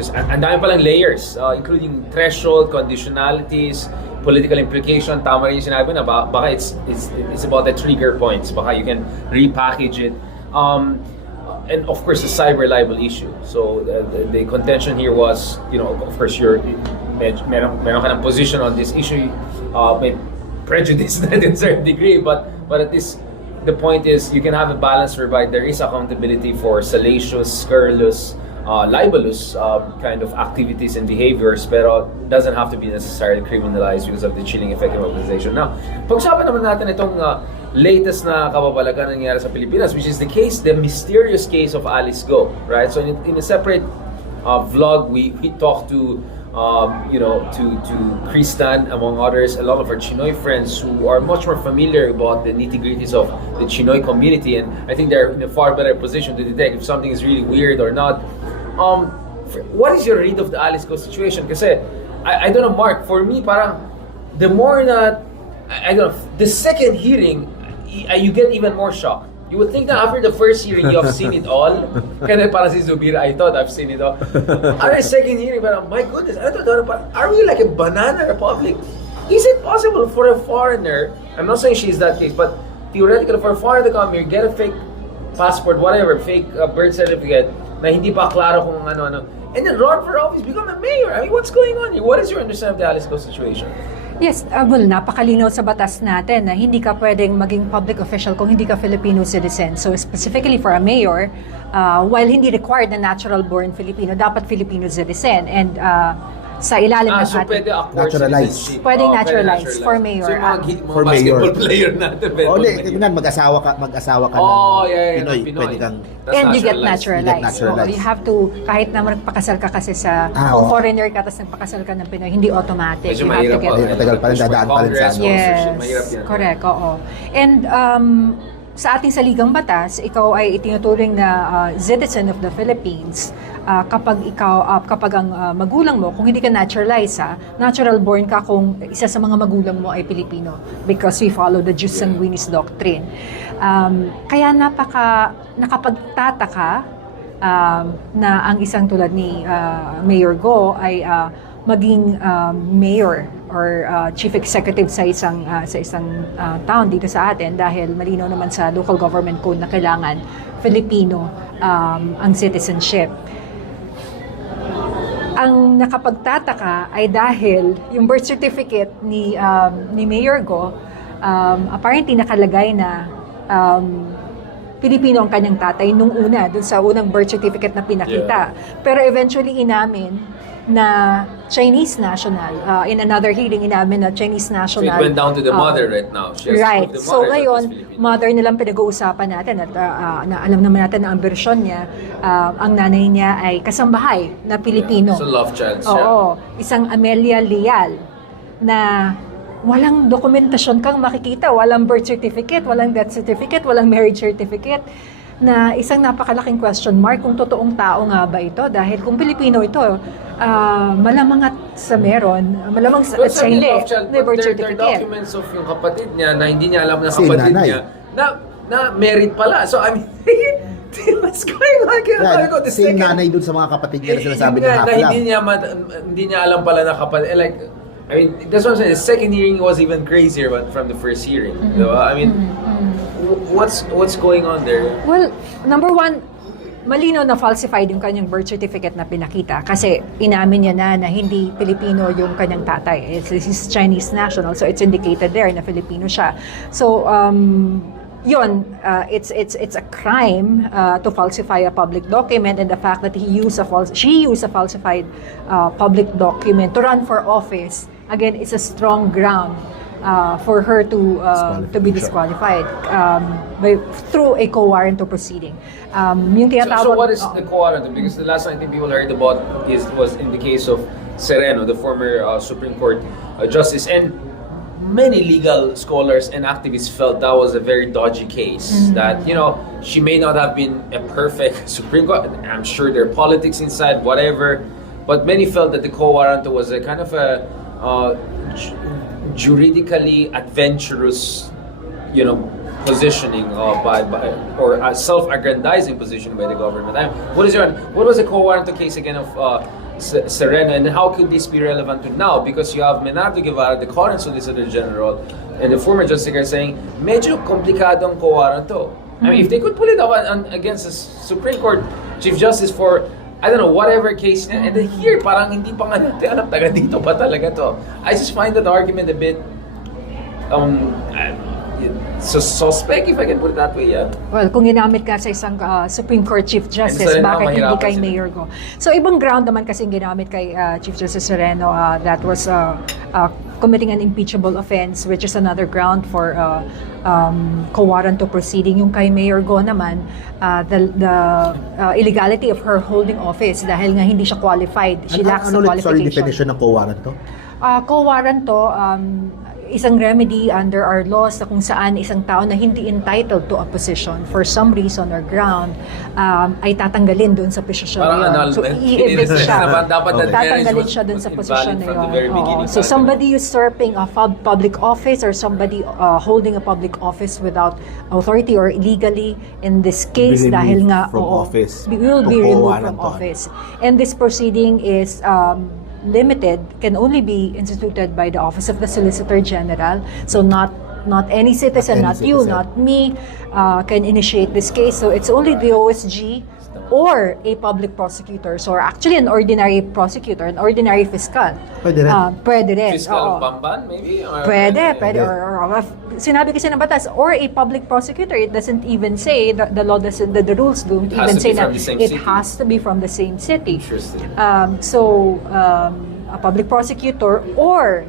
issues. And dami palang layers, including threshold, conditionalities, political implication. Tama rin yung sinabi na baka it's about the trigger points. Baka you can repackage it. And of course, the cyber libel issue. So the contention here was, of course, meron ka ng position on this issue. May prejudice na to a certain degree, but at least the point is you can have a balance whereby there is accountability for salacious, scurrilous, libelous kind of activities and behaviors, pero doesn't have to be necessarily criminalized because of the chilling effect of weaponization. Now, pag-usapan naman natin itong latest na kababalagan na nangyari sa Pilipinas, which is the mysterious case of Alice Guo, right? So in a separate vlog, we talked to Kristan, among others, a lot of our Chinoy friends who are much more familiar about the nitty-gritties of the Chinoy community, and I think they're in a far better position to detect if something is really weird or not. What is your read of the Alice Guo situation? Kasi, I don't know, Mark, for me, parang, the more that, I don't know, the second hearing, you get even more shocked. You would think that after the first hearing, you have seen it all. Kaya parang si Zubira, I thought I've seen it all. After the second hearing, parang, my goodness, I thought, are we like a banana republic? Is it possible for a foreigner, I'm not saying she's that case, but theoretically for a foreigner to come here, get a fake passport, whatever, fake birth certificate, na hindi pa klaro kung ano-ano, and then run for office, become a mayor? I mean, what's going on here? What is your understanding of the Alice Guo situation? Yes, well, napakalinaw sa batas natin na hindi ka pwedeng maging public official kung hindi ka Filipino citizen. So specifically for a mayor, while hindi required na natural-born Filipino, dapat Filipino citizen. And sa ilalim ng so pwede accord citizenship. Pwedeng naturalized for mayor. So mga basketball player natin. Tingnan, mag-asawa ka ng Pinoy. Pwede kang and you get naturalized. So you have to, kahit na magpakasal ka kasi sa, kung foreigner ka, tapos nagpakasal ka ng Pinoy, hindi automatic. You have to get matagal pa rin, dadaan pa rin sa yes, correct, oo. And sa ating saligang batas, ikaw ay itinuturing na citizen of the Philippines kapag ang magulang mo, kung hindi ka naturalized, natural born ka kung isa sa mga magulang mo ay Pilipino, because we follow the jus sanguinis doctrine. Kaya nakapagtataka na ang isang tulad ni Mayor Guo ay maging mayor or chief executive sa isang town dito sa atin, dahil malinaw naman sa local government code na kailangan Filipino ang citizenship. Ang nakapagtataka ay dahil yung birth certificate ni Mayor Guo, apparently nakalagay na Pilipino ang kanyang tatay nung una, dun sa unang birth certificate na pinakita. Pero eventually inamin na Chinese national. In another hearing, inamin na Chinese national. So it went down to the mother right now. Right. So ngayon, mother nilang pinag-uusapan natin at na alam naman natin na ang version niya, ang nanay niya ay kasambahay na Pilipino. So love child siya. Oo. Isang Amelia Leal na walang dokumentasyon kang makikita, walang birth certificate, walang death certificate, walang marriage certificate, na isang napakalaking question mark kung totoong tao nga ba ito, dahil kung Pilipino ito, malamang at sa meron, malamang sa hindi, may birth certificate. There are documents of yung kapatid niya na hindi niya alam na kapatid niya na married pala. So I mean, what's going on? The same nanay dun sa mga kapatid niya na sinasabi ng half lang. Hindi niya alam pala na kapatid. Like, I mean, that's what I'm saying. The second hearing was even crazier from the first hearing. Diba? I mean, what's going on there? Well, number one, malinaw na falsified yung kanyang birth certificate na pinakita, kasi inamin niya na hindi Pilipino yung kanyang tatay. He's Chinese national, so it's indicated there na Filipino siya. So, it's a crime to falsify a public document, and the fact that she used a falsified public document to run for office, again, is a strong ground for her to be disqualified through a warranto proceeding. So what is the warranto? Because the last time I think people heard about was in the case of Sereno, the former Supreme Court justice, and many legal scholars and activists felt that was a very dodgy case. That she may not have been a perfect Supreme Court. I'm sure there are politics inside, whatever, but many felt that the warranto was a kind of a juridically adventurous, positioning or a self-aggrandizing position by the government. What was the warranto case again of Sereno, and how could this be relevant to now? Because you have Menato Guevara, the current Solicitor General, and the former Justice Secretary saying, medyo komplikadong kawaran to. I mean, if they could pull it up against the Supreme Court Chief Justice for, I don't know, whatever case, and then here, parang hindi pa nga natin alam, taga dito pa talaga to. I just find that argument a bit, so suspect, if I can put it that way, yeah. Well, kung ginamit ka sa isang Supreme Court Chief Justice, And bakit hindi mahirapan kay sila. Mayor Go? So, ibang ground naman kasi ginamit kay Chief Justice Sereno, that was committing an impeachable offense, which is another ground for co-warranto proceeding. Yung kay Mayor Go naman, the illegality of her holding office dahil nga hindi siya qualified. She lacks the Sorry, qualification. definition ng co-warranto? Co-warranto, isang remedy under our laws na kung saan isang tao na hindi entitled to a position for some reason or ground ay tatanggalin doon sa posisyon Parang na yun. So, annulment. i-evict siya. Dapat Okay. Tatanggalin siya doon sa posisyon na yun. So, somebody usurping a public office or somebody holding a public office without authority or illegally, in this case, Be dahil removed nga, from office will to be removed from co-warranto. office. And this proceeding is limited, can only be instituted by the Office of the Solicitor General. So not any citizen, Not not any you, citizen. not me, can initiate this case. So it's only the OSG or a public prosecutor. So actually an ordinary prosecutor, an ordinary fiscal. Pwede rin. Pwede rin. Fiscal oo. Bamban, maybe? Or, Pwede. Pwede. Sinabi kasi ng batas, or a public prosecutor. It doesn't even say, the law doesn't, the rules don't It has even to say be from that the same it city. has to be from the same city. Interesting. A public prosecutor or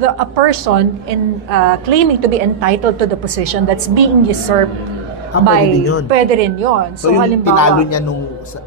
a person claiming to be entitled to the position that's being usurped Pwede din yun. Pwede rin yun. So, yung tinalo niya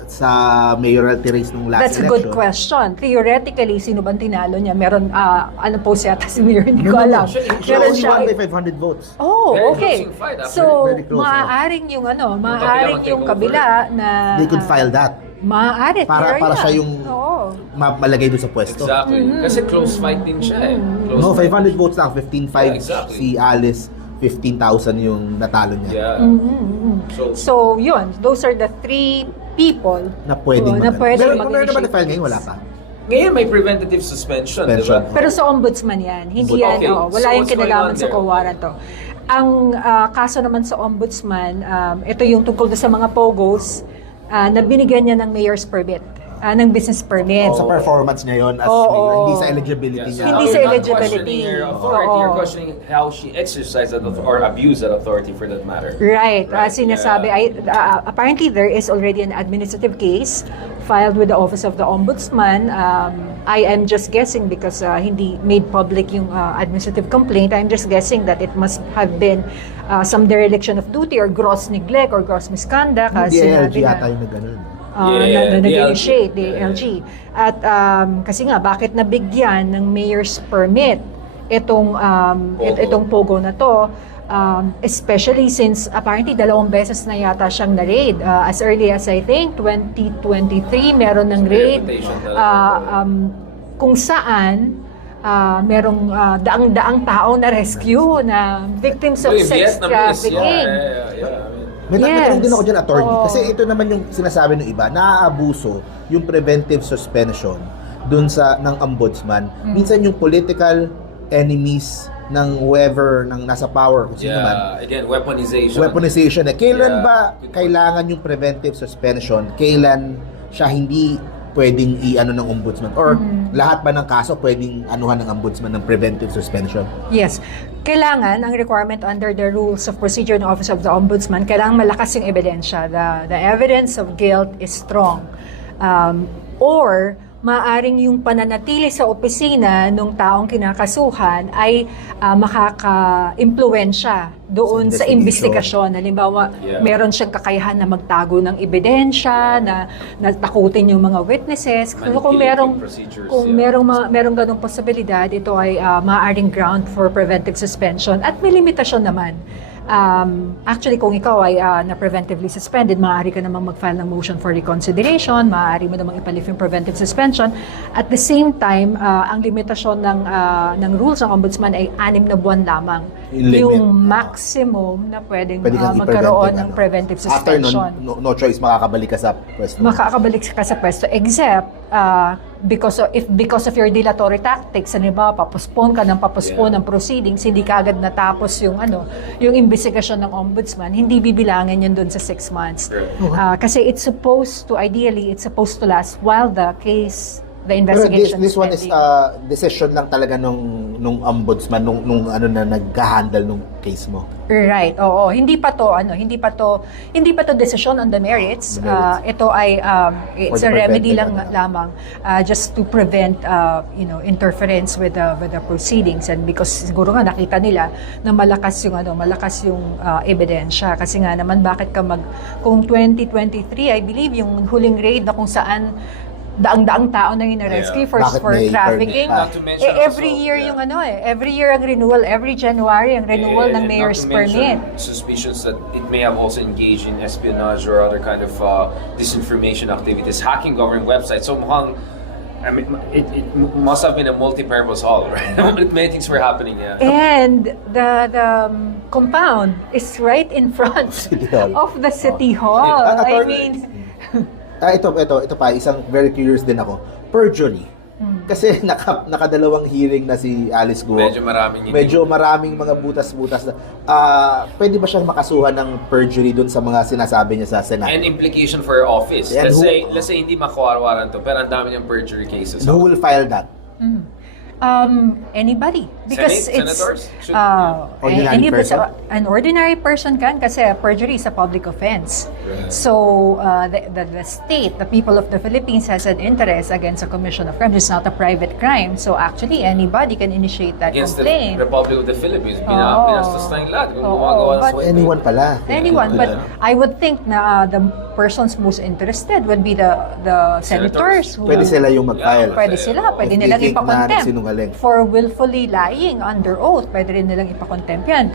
sa mayoralty race nung last That's a election. good question. Theoretically, sino bang tinalo niya? Meron, ano po yata si Mayor, hindi ko alam. She Meron only won by 500 votes. Oh, Very okay. closing fight, So, very close, maaaring yung maaaring kabila yung kabila na They could file that. maaari. Para fair siya yan. yung Oo. malagay doon sa pwesto. Exactly. Kasi close fight din siya eh. Close No, fight. 500 votes lang. 15-5 Yeah, exactly. si Alice. 15,000 yung natalo niya. Yeah. So, yun. Those are the three people Na pwedeng na pwedeng Meron naman na-file mag-initiate ngayon, wala pa. Ngayon may preventative suspension, di ba? Pero sa ombudsman yan, hindi yan, Okay. wala So yung what's going kinalaman on sa there? co-warranto. Ang kaso naman sa ombudsman, ito yung tungkol sa mga POGOs na binigyan niya ng mayor's permit, ng business permit. Sa performance niya yun as Oo. mayor, hindi sa eligibility niya. Hindi You're sa not eligibility. questioning her authority, Oo. you're questioning how she exercised that or abused that authority for that matter. Right. Right, Sinasabi, apparently there is already an administrative case filed with the Office of the Ombudsman. I am just guessing because hindi made public yung administrative complaint. I'm just guessing that it must have been some dereliction of duty or gross neglect or gross misconduct. Hindi Sinabi LG na- ata yung nagano'n. na nag-initiate, DLG. DLG. At kasi nga, bakit nabigyan ng mayor's permit itong Pogo na to? Especially since apparently 2 beses na yata siyang na-raid. As early as I think 2023, meron ng raid. Repatriation talaga. Kung saan merong daang-daang tao na rescue na victims of Uy, sex Vietnamese, trafficking. yeah. May Yes. tanong din ako dyan, attorney. Oo. Kasi ito naman yung sinasabi ng iba, naaabuso yung preventive suspension dun ng ombudsman. Minsan yung political enemies ng whoever nang nasa power, kung sino man. Again, weaponization. Weaponization. Kailan Yeah. ba kailangan yung preventive suspension? Kailan siya hindi pwedeng i-ano ng ombudsman? Or lahat ba ng kaso pwedeng anuhan ng ombudsman ng preventive suspension? Yes. Kailangan, ang requirement under the Rules of Procedure ng Office of the Ombudsman, kailangan malakas yung ebidensya. The evidence of guilt is strong. Or, maaring yung pananatili sa opisina ng taong kinakasuhan ay makaka-impluwensya doon sa investigasyon. Halimbawa, meron siyang kakayahan na magtago ng ebidensya, na takutin yung mga witnesses. So, kung merong ganong posibilidad, ito ay maaaring ground for preventive suspension at may limitasyon naman. Actually, kung ikaw ay na-preventively suspended, maaari ka namang mag-file ng motion for reconsideration, maaari mo namang ipalift yung preventive suspension. At the same time, ang limitasyon ng rules ng ombudsman ay 6 na buwan lamang yung maximum na pwedeng kang magkaroon i-prevent ng preventive After suspension. nun, no choice, makakabalik ka sa pwesto. Makakabalik ka sa pwesto except because of your dilatory tactics, ano ba, papospone ka ng proceedings, hindi ka agad natapos yung investigasyon ng ombudsman, hindi bibilangin yun doon sa 6 months. Kasi ideally it's supposed to last while the investigation this one is pending. decision lang talaga nung ombudsman nung na nag-handle nung case mo. Right. Oo, hindi pa to decision on the merits. Ito ay it's a remedy lang lamang just to prevent interference with the proceedings, and because siguro nga nakita nila na malakas yung ebidensya, kasi nga naman kung 2023 I believe yung huling raid na kung saan daang-daang tao na in-rescue for trafficking. Not to mention Every also, year every year ang renewal, every January ang renewal ng mayor's permit. Suspicions that it may have also engaged in espionage or other kind of disinformation activities, hacking government websites. So mukhang, it must have been a multi-purpose hall, right? Many things were happening. Yeah. And the compound is right in front of the city hall. I mean, ito pa, isang very curious din ako. Perjury. Kasi nakadalawang hearing na si Alice Guo. Medyo maraming mga butas-butas na. Pwede ba siyang makasuhan ng perjury dun sa mga sinasabi niya sa Senado? And implication for her office. And let's say hindi makuha warranto, pero ang dami niyang perjury cases. Who will file that? Anybody, because Senators? Ordinary person? An ordinary person can, kasi perjury is a public offense. Right. So the state, the people of the Philippines has an interest against a commission of crime. It's not a private crime, so actually anybody can initiate that Against complaint. the Republic of the Philippines. Pinastos na yung lahat. Kung gumagawa ng sway. Anyone pala. Anyone, but I would think na the persons most interested would be the senators. Pwede sila yung mag-file. Pwede nilang ipakontempt sinungaling. for willfully lying under oath. Pwede rin nilang ipakontempt yan.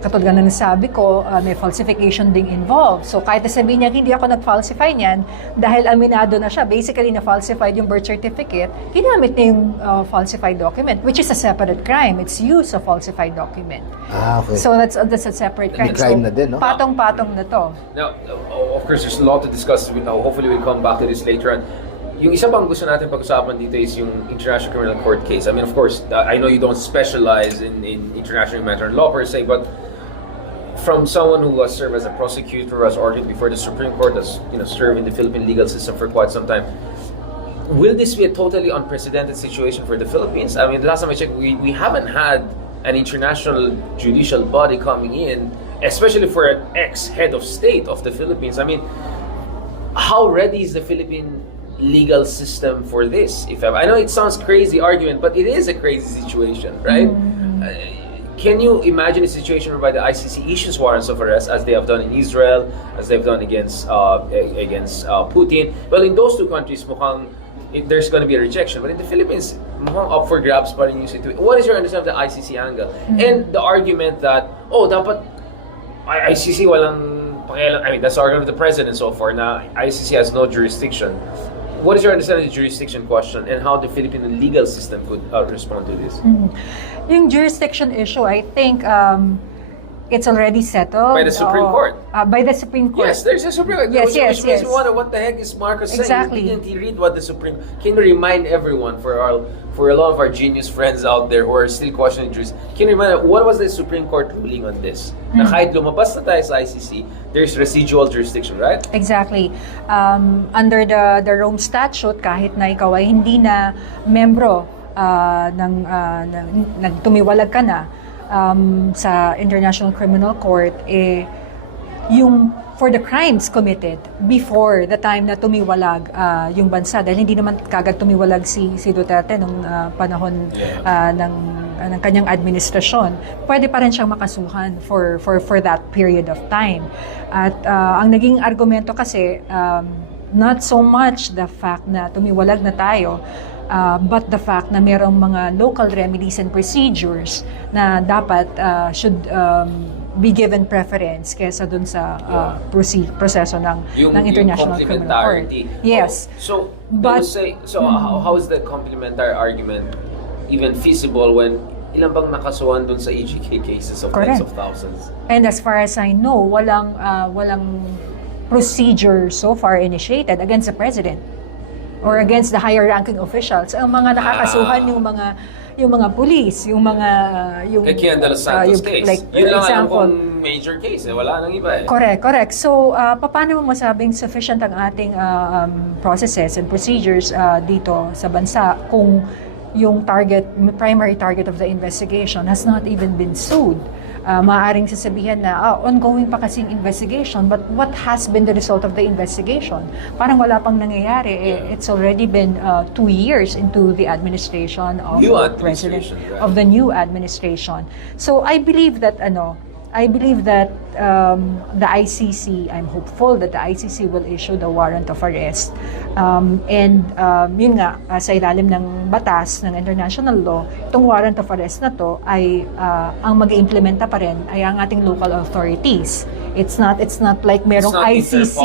Katulad nga na nasabi ko, may falsification ding involved. So kahit sabihin niya, hindi ako nag-falsify niyan, dahil aminado na siya, basically na-falsified yung birth certificate, ginamit niya yung falsified document, which is a separate crime. It's use of falsified document. Okay. So that's a separate crime. Crime na din, no? Patong-patong na to. Now, of course, there's a lot to discuss. Hopefully, we'll come back to this later on. Yung isa pang gusto natin pag-usapan dito is yung International Criminal Court case. I mean, of course, I know you don't specialize in international humanitarian law per se, but from someone who has served as a prosecutor, has argued before the Supreme Court, has served in the Philippine legal system for quite some time, will this be a totally unprecedented situation for the Philippines? I mean, the last time I checked, we haven't had an international judicial body coming in, especially for an ex-head of state of the Philippines. I mean, how ready is the Philippine legal system for this? I know it sounds crazy argument, but it is a crazy situation, right? Can you imagine a situation whereby the ICC issues warrants of arrest, as they have done in Israel, as they've done against Putin? Well, in those two countries, mukhang there's going to be a rejection, but in the Philippines, mukhang up for grabs pa rin yung situation. What is your understanding of the ICC angle? And the argument that dapat ICC walang pakialam. I mean, that's the argument of the president so far, na ICC has no jurisdiction. What is your understanding of the jurisdiction question, and how the Filipino legal system could respond to this? Yung jurisdiction issue, I think it's already settled. By the Supreme Court? By the Supreme Court. Yes, there's a Supreme Court. Yes. What the heck is Marcos saying? Exactly. Didn't he read what the Supreme... Can you remind everyone, for a lot of our genius friends out there who are still questioning jurisdiction, can you remind what was the Supreme Court ruling on this? Na kahit lumabas na tayo sa ICC, there's residual jurisdiction, right? Exactly. Under the Rome Statute, kahit na ikaw ay hindi na membro nagtumiwalag ka na sa International Criminal Court, yung for the crimes committed before the time na tumiwalag yung bansa, dahil hindi naman kagad tumiwalag si Duterte nung panahon ng kanyang administrasyon, pwede pa rin siyang makasuhan for that period of time. At ang naging argumento kasi, not so much the fact na tumiwalag na tayo, but the fact na mayroong mga local remedies and procedures na dapat should be given preference kaysa dun sa proseso ng International Criminal Court. Yes. How is the complementary argument even feasible when ilan bang nakasuhan dun sa EGK cases of Correct. tens of thousands? And as far as I know, walang procedure so far initiated against the president or against the higher ranking officials. Ang mga nakakasuhan yung mga police, yung Kay Kian de los Santos case. like Yun lang alam example, kong major case, wala nang iba eh. Correct. So, paano mo masabing sufficient ang ating processes and procedures dito sa bansa kung yung primary target of the investigation has not even been sued? Maaaring sasabihin na ongoing pa kasing investigation, but what has been the result of the investigation? Parang wala pang nangyayari. It's already been 2 years into the administration of the new administration. So I believe that the ICC, I'm hopeful that the ICC will issue the warrant of arrest. Yun nga, sa ilalim ng batas ng international law, itong warrant of arrest na to ay ang mag-iimplementa pa rin ay ang ating local authorities. It's not like merong ICC.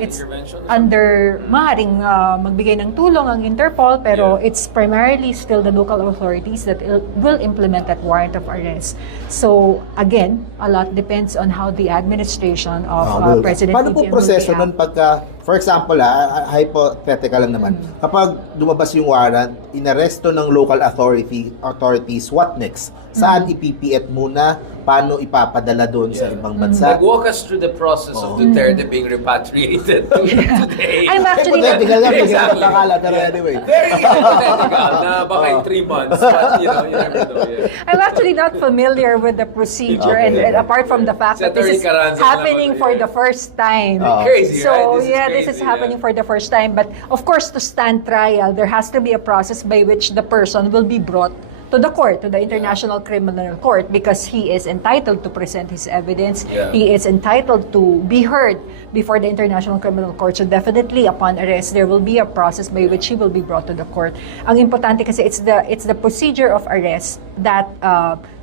It's under maaaring magbigay ng tulong ang Interpol, pero it's primarily still the local authorities that will implement that warrant of arrest. So again, a lot depends on how the administration of President Paano po BBM will proseso react. nun pagka, for example, hypothetical lang naman, kapag lumabas yung warrant, inaresto ng local authorities, what next? Saan ipipiit muna? Paano ipapadala doon sa ibang bansa? Walk us through the process of Duterte being repatriated today. I'm actually not, Hypothetical lang, Exactly. nakakala, pero anyway. Very hypothetical na baka in 3 months, but you never know. I'm actually not familiar with the procedure, and apart from the fact that this is happening for the first time. Crazy, So right? this is happening for the first time. But of course, to stand trial, there has to be a process by which the person will be brought to the court, to the International Criminal Court, because he is entitled to present his evidence. Yeah. He is entitled to be heard before the International Criminal Court. So definitely, upon arrest, there will be a process by which he will be brought to the court. Ang importante kasi it's the procedure of arrest that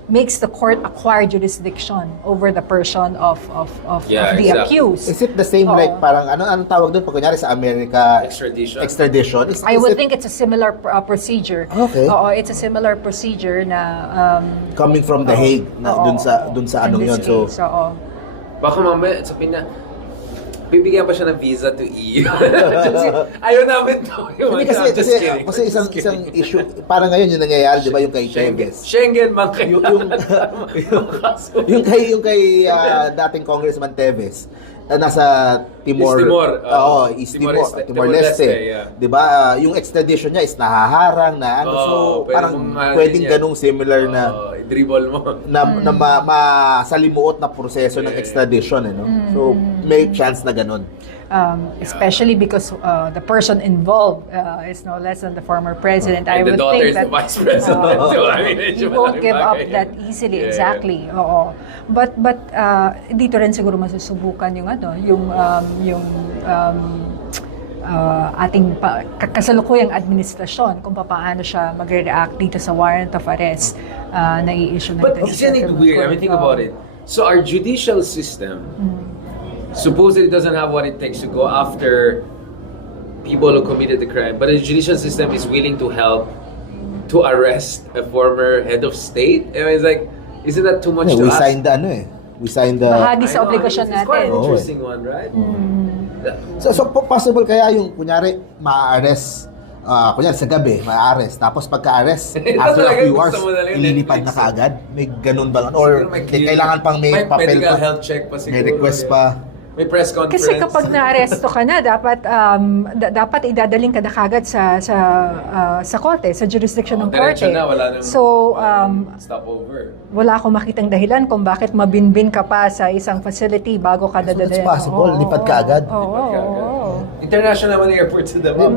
makes the court acquire jurisdiction over the person of the accused. Is it the same like parang anong tawag doon pag kunyari sa Amerika extradition? I would think it's a similar procedure. Okay. Oo, it's a similar procedure na Coming from The Hague na dun sa anong yun. So baka mamaya sabihin na bibigyan pa siya ng visa to EU. Ayaw namin to. Hindi kasi isang issue, parang ngayon yung nangyayari, di ba, yung kay Teves. Schengen man kayo. Yung kay dating Congressman Teves, nasa Timor Leste. Yeah. Di ba? Yung extradition niya is nahaharang na so parang pwedeng ganung similar na dribble mo na masalimuot na proseso ng extradition So may chance na ganun. Especially because the person involved is no less than the former president. I would daughter think is that the vice president. he won't give up that easily. Yeah. Exactly. Oo. But dito rin siguro masusubukan yung ating kasalukuyang administrasyon kung paano siya magre-react dito sa warrant of arrest na i-issue ng But isn't it weird? I mean, think about it. So our judicial system supposedly doesn't have what it takes to go after people who committed the crime, but the judicial system is willing to help to arrest a former head of state. And it's like, isn't that too much to ask? We signed the bahagi sa obligasyon It's quite an natin. interesting one, right? So possible kaya yung kunyari ma-arrest kunyari sa gabi, ma-arrest tapos pagka-arrest after a few hours ililipad na kaagad? May ganun ba? Or kailangan pang may papel medical pa? health check pa siguro. May request pa? May press conference. Kasi kapag na-aresto ka na, dapat idadaling ka na kagad sa korte, sa jurisdiction ng korte. Na, wala nang stopover. Wala akong makitang dahilan kung bakit mabinbin ka pa sa isang facility bago ka dadalhin. It's possible. Lipad ka agad. International naman airport sa Davao.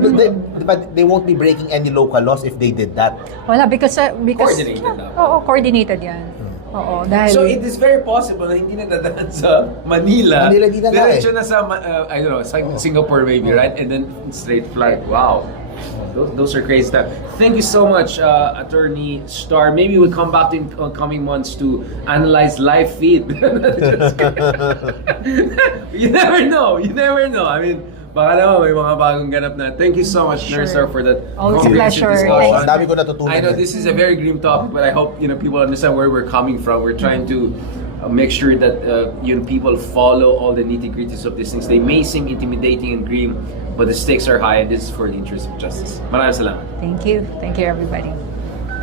But they won't be breaking any local laws if they did that. Wala, because coordinated na. Oo, coordinated yan. Oo, dahil So it is very possible na hindi na dadaan sa Manila. Diretso na sa I don't know, Singapore maybe, right? And then straight flight. Wow. Those are crazy stuff. Thank you so much, Attorney Starr. Maybe we'll come back in coming months to analyze live feed. You never know. I mean, baka naman may mga bagong ganap na. Thank you so much, Sure. Nurse Star, for that Always a comprehensive pleasure. discussion. Thanks. Ang dami ko natutunan. I know eh. this is a very grim topic, but I hope people understand where we're coming from. We're trying to make sure that people follow all the nitty-gritties of these things. They may seem intimidating and grim, but the stakes are high, and this is for the interest of justice. Maraming salamat. Thank you. Thank you, everybody.